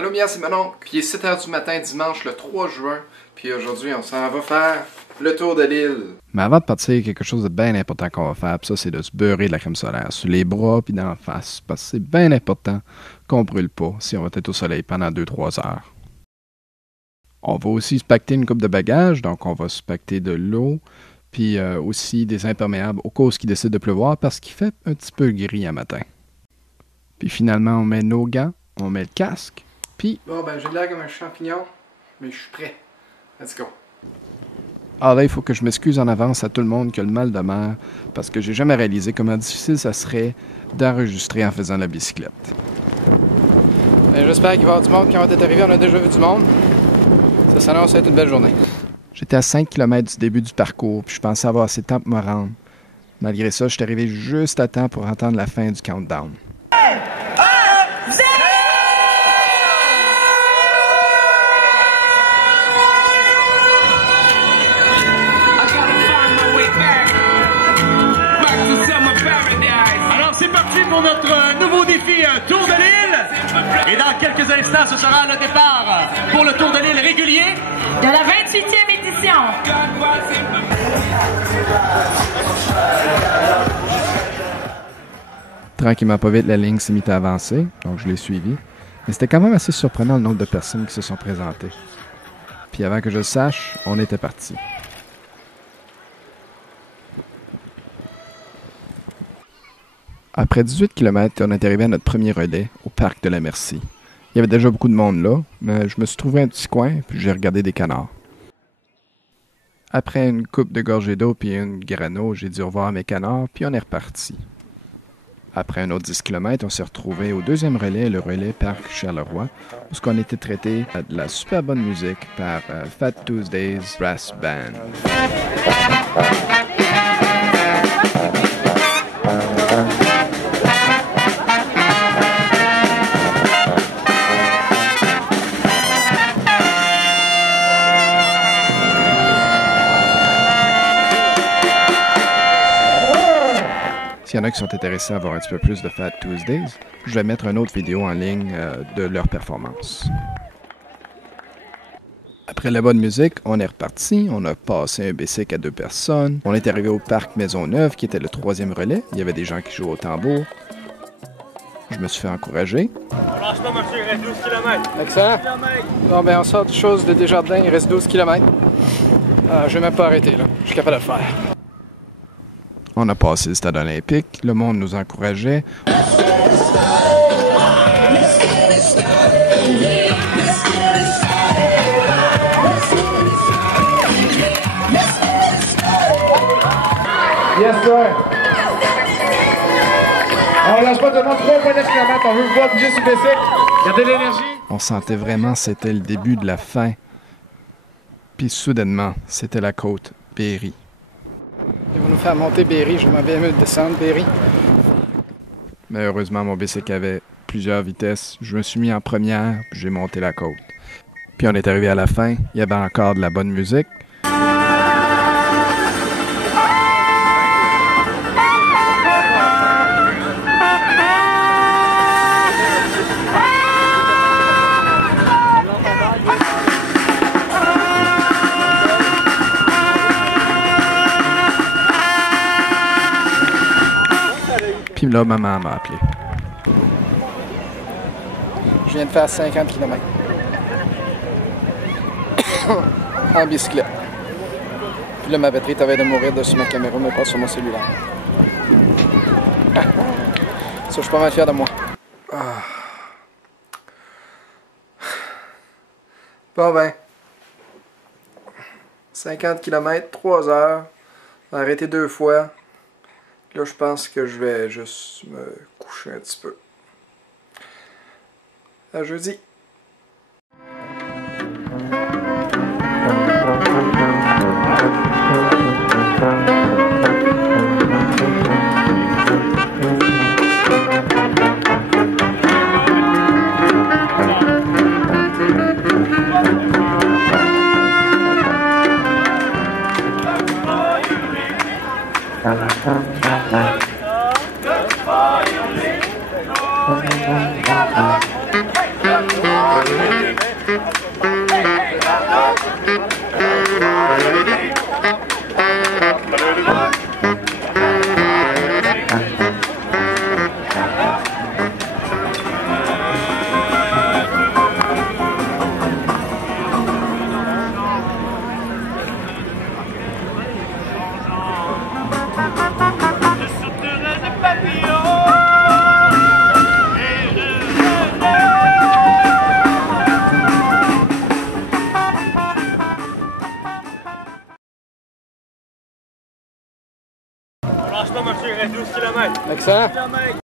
Allô Mia, c'est Manon. Puis il est 7h du matin, dimanche le 3 juin. Puis aujourd'hui, on s'en va faire le tour de l'île. Mais avant de partir, il y a quelque chose de bien important qu'on va faire. Puis ça, c'est de se beurrer de la crème solaire sur les bras puis dans la face. Parce que c'est bien important qu'on brûle pas si on va être au soleil pendant 2-3 heures. On va aussi se pacter une coupe de bagages. Donc, on va se pacter de l'eau. Puis aussi des imperméables au cas où il décide de pleuvoir parce qu'il fait un petit peu gris à matin. Puis finalement, on met nos gants, on met le casque. Puis... Bon, ben, j'ai l'air comme un champignon, mais je suis prêt. Let's go. Ah là, il faut que je m'excuse en avance à tout le monde qui a le mal de mer parce que j'ai jamais réalisé comment difficile ça serait d'enregistrer en faisant la bicyclette. Ben, j'espère qu'il va y avoir du monde qui va être arrivé. On a déjà vu du monde. Ça s'annonce être une belle journée. J'étais à 5 km du début du parcours, puis je pensais avoir assez de temps pour me rendre. Malgré ça, je suis arrivé juste à temps pour entendre la fin du countdown. Alors c'est parti pour notre nouveau défi Tour de l'île. Et dans quelques instants, ce sera le départ pour le Tour de l'île régulier de la 28e édition. Tranquillement pas vite, la ligne s'est mise à avancer, donc je l'ai suivie. Mais c'était quand même assez surprenant le nombre de personnes qui se sont présentées. Puis avant que je le sache, on était parti. Après 18 km, on est arrivé à notre premier relais, au parc de la Merci. Il y avait déjà beaucoup de monde là, mais je me suis trouvé un petit coin, puis j'ai regardé des canards. Après une coupe de gorgée d'eau puis une grano, j'ai dit au revoir à mes canards, puis on est reparti. Après un autre 10 km, on s'est retrouvé au deuxième relais, le relais Parc Charleroi, où on était traité de la super bonne musique par Fat Tuesdays Brass Band. S'il y en a qui sont intéressés à avoir un petit peu plus de Fat Tuesdays, je vais mettre une autre vidéo en ligne de leur performance. Après la bonne musique, on est reparti. On a passé un bicycle à 2 personnes. On est arrivé au parc Maisonneuve, qui était le 3e relais. Il y avait des gens qui jouaient au tambour. Je me suis fait encourager. Franchement, monsieur, il reste 12 km. Excellent. Bon, ben, on sort de choses de Desjardins. Il reste 12 km. Je vais même pas arrêter, là. Je suis capable de le faire. On a passé le stade olympique, le monde nous encourageait. Yes, sir! On lâche pas de monde 3,9 km, on veut vous voir bouger sur le bicycle. Gardez l'énergie. On sentait vraiment que c'était le début de la fin. Puis soudainement, c'était la côte Berry. Ils vont nous faire monter Berry. Je m'en vais mieux de descendre Berry. Mais heureusement, mon bicycle avait plusieurs vitesses. Je me suis mis en première, puis j'ai monté la côte. Puis on est arrivé à la fin, il y avait encore de la bonne musique. Puis là, maman m'a appelé. Je viens de faire 50 km. En bicyclette. Puis là, ma batterie t'avait de mourir dessus ma caméra, mais pas sur mon cellulaire. Ça, je suis pas mal fier de moi. Bon ben. 50 km, 3 heures. Arrêté 2 fois. Là, je pense que je vais juste me coucher un petit peu. À jeudi. Good for you. Franchement, monsieur, il reste 12 km. Excellent.